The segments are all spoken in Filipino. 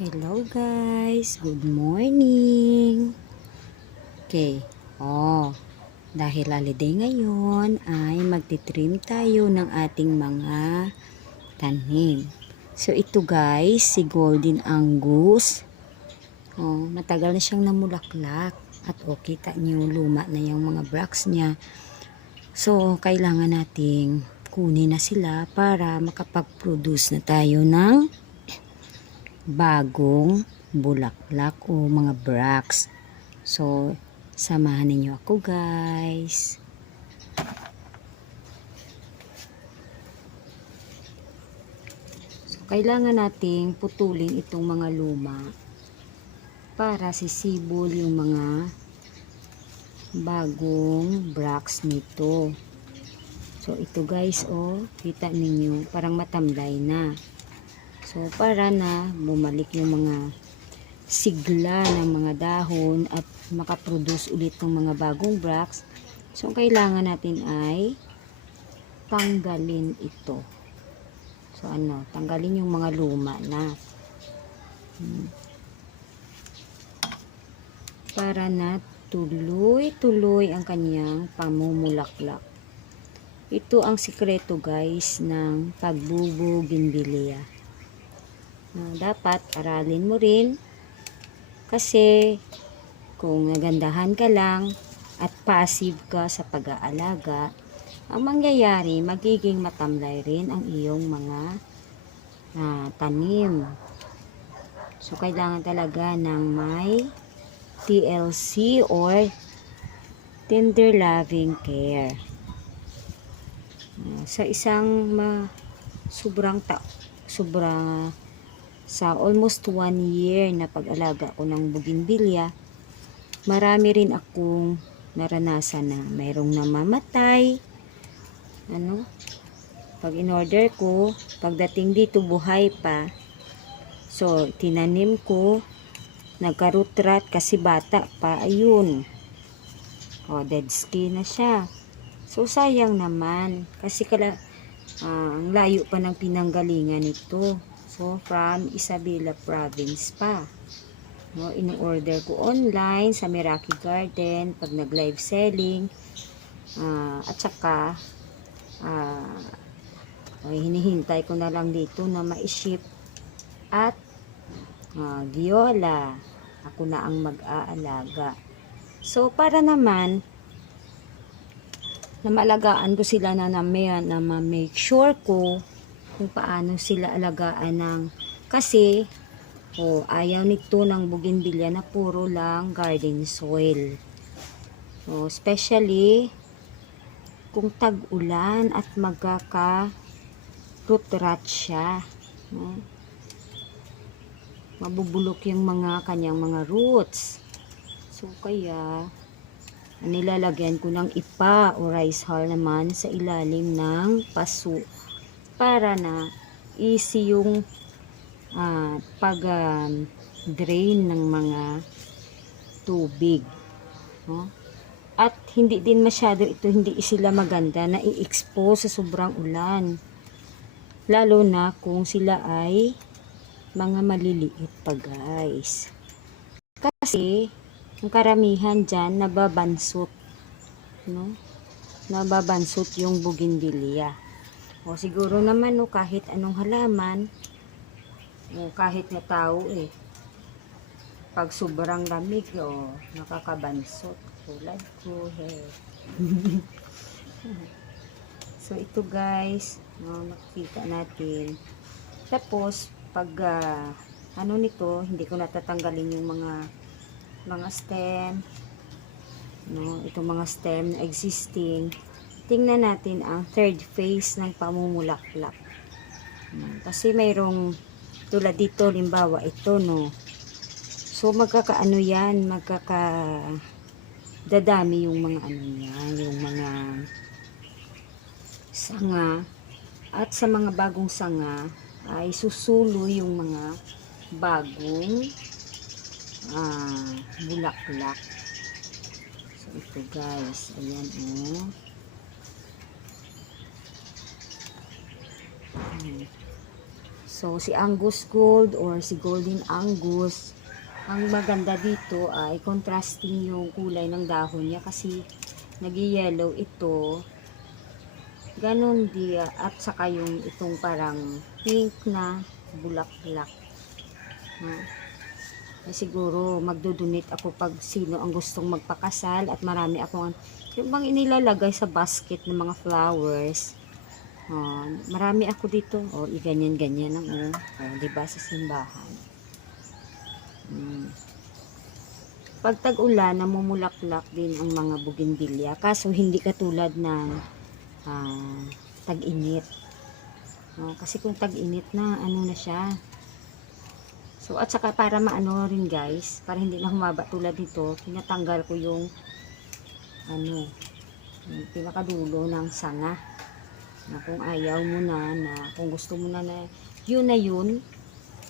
Hello guys, good morning. Okay, dahil holiday ngayon ay magtitrim tayo ng ating mga tanim. So ito guys, si Golden Angus. Matagal na siyang namulaklak at kita niyo luma na yung mga bracts niya. So kailangan nating kunin na sila para makapag-produce na tayo ng bagong bulaklak o mga bracts. So, samahan ninyo ako guys. So, kailangan nating putulin itong mga luma para sisibol yung mga bagong bracts nito. So, ito guys, kita ninyo, parang matamlay na. So, para na bumalik yung mga sigla ng mga dahon at makaproduce ulit ng mga bagong bracts. So, kailangan natin ay tanggalin ito. So, tanggalin yung mga luma na. Para na tuloy-tuloy ang kanyang pamumulaklak. Ito ang sikreto guys ng pagbubugimbilya. Dapat aralin mo rin kasi kung nagandahan ka lang at passive ka sa pag-aalaga, ang mangyayari magiging matamlay rin ang iyong mga tanim. So kailangan talaga ng may TLC or tender loving care. Sa isang sa almost 1 year na pag-alaga ko ng bougainvillea, marami rin akong naranasan na mayroong namamatay. Pag in-order ko, pagdating dito buhay pa. So, tinanim ko, nagka-root rot kasi bata pa, ayun. Dead skin na siya. So, sayang naman kasi ang layo pa ng pinanggalingan nito. So, from Isabela Province pa. In-order ko online sa Meraki Garden pag nag-live selling. At saka, hinihintay ko na lang dito na ma-ship. At, Giola. Ako na ang mag-aalaga. So, para naman, na malagaan ko sila na ma-make sure ko kung paano sila alagaan kasi ayaw nito ng bougainvillea na puro lang garden soil. Especially kung tag-ulan at magkaka-root rot siya. Mabubulok yung kanyang mga roots. So kaya nilalagyan ko ng ipa o rice hull naman sa ilalim ng paso para na easy yung pag-drain ng mga tubig. At hindi din masyado hindi sila maganda na i-expose sa sobrang ulan. Lalo na kung sila ay mga maliliit pa guys. Kasi ang karamihan dyan nababansot. Nababansot yung bougainvillea. Siguro naman kahit anong halaman, kahit na tao pag sobrang lamig nakakabansot tulad ko So ito guys, nakikita natin. Tapos pag nito, hindi ko natatanggalin yung mga stem, itong mga stem na existing. Tingnan natin ang third phase ng pamumulaklak. Kasi mayroong tulad dito, limbawa ito, So dadami yung mga yung mga sanga, at sa mga bagong sanga ay susulo yung mga bagong bulaklak. So ito guys, ayan So, si Angus Gold or si Golden Angus, ang maganda dito ay contrasting yung kulay ng dahon niya kasi nag-yellow ito. Ganon dia at saka yung itong parang pink na bulaklak. Eh, siguro magdodonate ako pag sino ang gustong magpakasal at marami akong yung bang inilalagay sa basket ng mga flowers. Marami ako dito. Ganyan-ganyan lang. Diba sa simbahan. Pag tag-ulan, namumulaklak din ang mga bougainvillea. Kaso hindi katulad ng tag-init. Kasi kung tag-init na, ano na siya. So, at saka para maano rin guys, para hindi na humaba tulad nito, tinatanggal ko yung yung pinakadulo ng sanga. Na kung ayaw mo na kung gusto mo na yun yun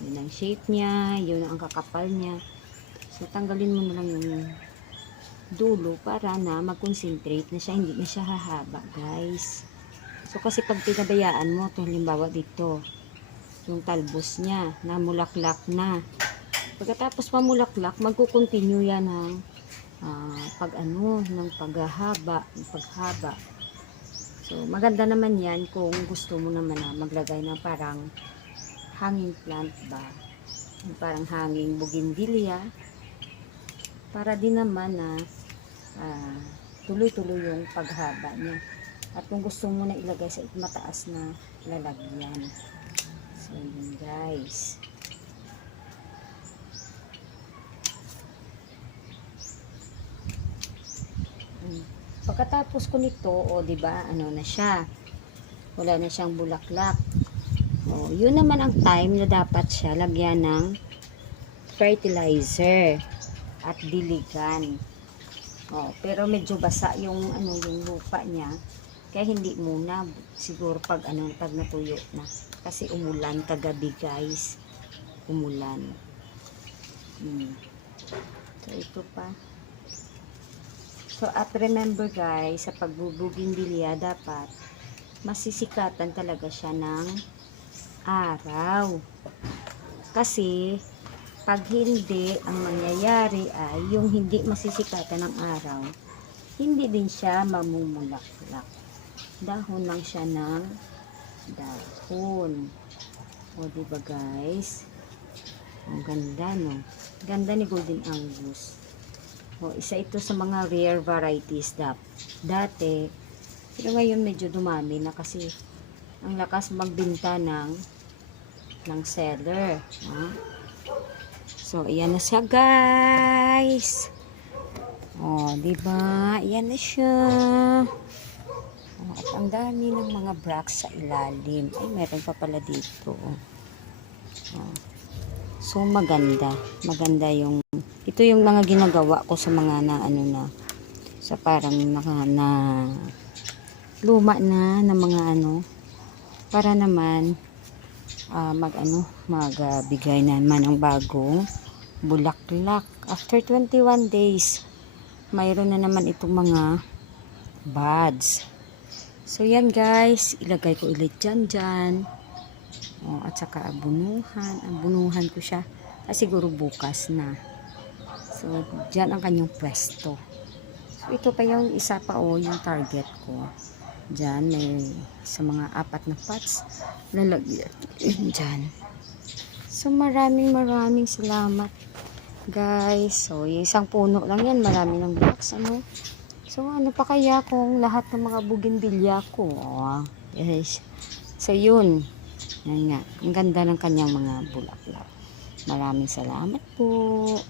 ang shape niya, yun ang kakapal niya. So, tanggalin mo na lang yung dulo para na mag-concentrate na siya, hindi na siya hahaba guys. So, kasi pag pinabayaan mo, ito halimbawa dito, yung talbos niya, namulaklak na. Pagkatapos mamulaklak, magkukontinue yan ng paghaba. So, maganda naman yan kung gusto mo naman na maglagay ng parang hanging plant ba. Yung parang hanging bougainvillea. Para din naman na tuloy-tuloy yung paghaba niya. At kung gusto mo na ilagay sa mataas na lalagyan. So, yun guys. Pagkatapos ko nito, diba, ano na siya. Wala na siyang bulaklak. Yun naman ang time na dapat siya lagyan ng fertilizer at diligan. Pero medyo basa yung yung lupa niya. Kaya hindi muna, siguro pag natuyo na. Kasi umulan kagabi guys. Umulan. So ito pa. So at remember guys, sa pagbubugimbilya dapat masisikatan talaga siya ng araw. Kasi pag hindi, ang mangyayari ay yung hindi masisikatan ng araw, hindi din siya mamumulaklak. Dahon lang siya ng dahon. Diba guys? Ang ganda, no? Ganda ni Golden Angus. Isa ito sa mga rare varieties dati. Pero ngayon medyo dumami na kasi ang lakas magbenta ng seller. So, ayan na siya guys. Diba? Ayan na siya. At ang dami ng mga bracts sa ilalim. Ay, meron pa pala dito. So, maganda. Maganda yung, ito yung mga ginagawa ko sa mga sa parang luma na mga para naman, magbigay naman ng bagong bulaklak. After 21 days, mayroon na naman itong mga buds. So, yan guys. Ilagay ko ulit dyan. At saka abunuhan ko siya. Siguro bukas na. So, dyan ang kanyang pwesto. So, ito pa yung isa pa yung target ko. Dyan, may sa mga 4 na pots. Lalagyan dyan. So, maraming salamat guys. So, yung isang puno lang yan. Marami ng blocks. So, ano pa kaya kung lahat ng mga bougainvillea ko? Yes. So, yun. Yan nga. Ang ganda ng kanyang mga bulaklak. Maraming salamat po.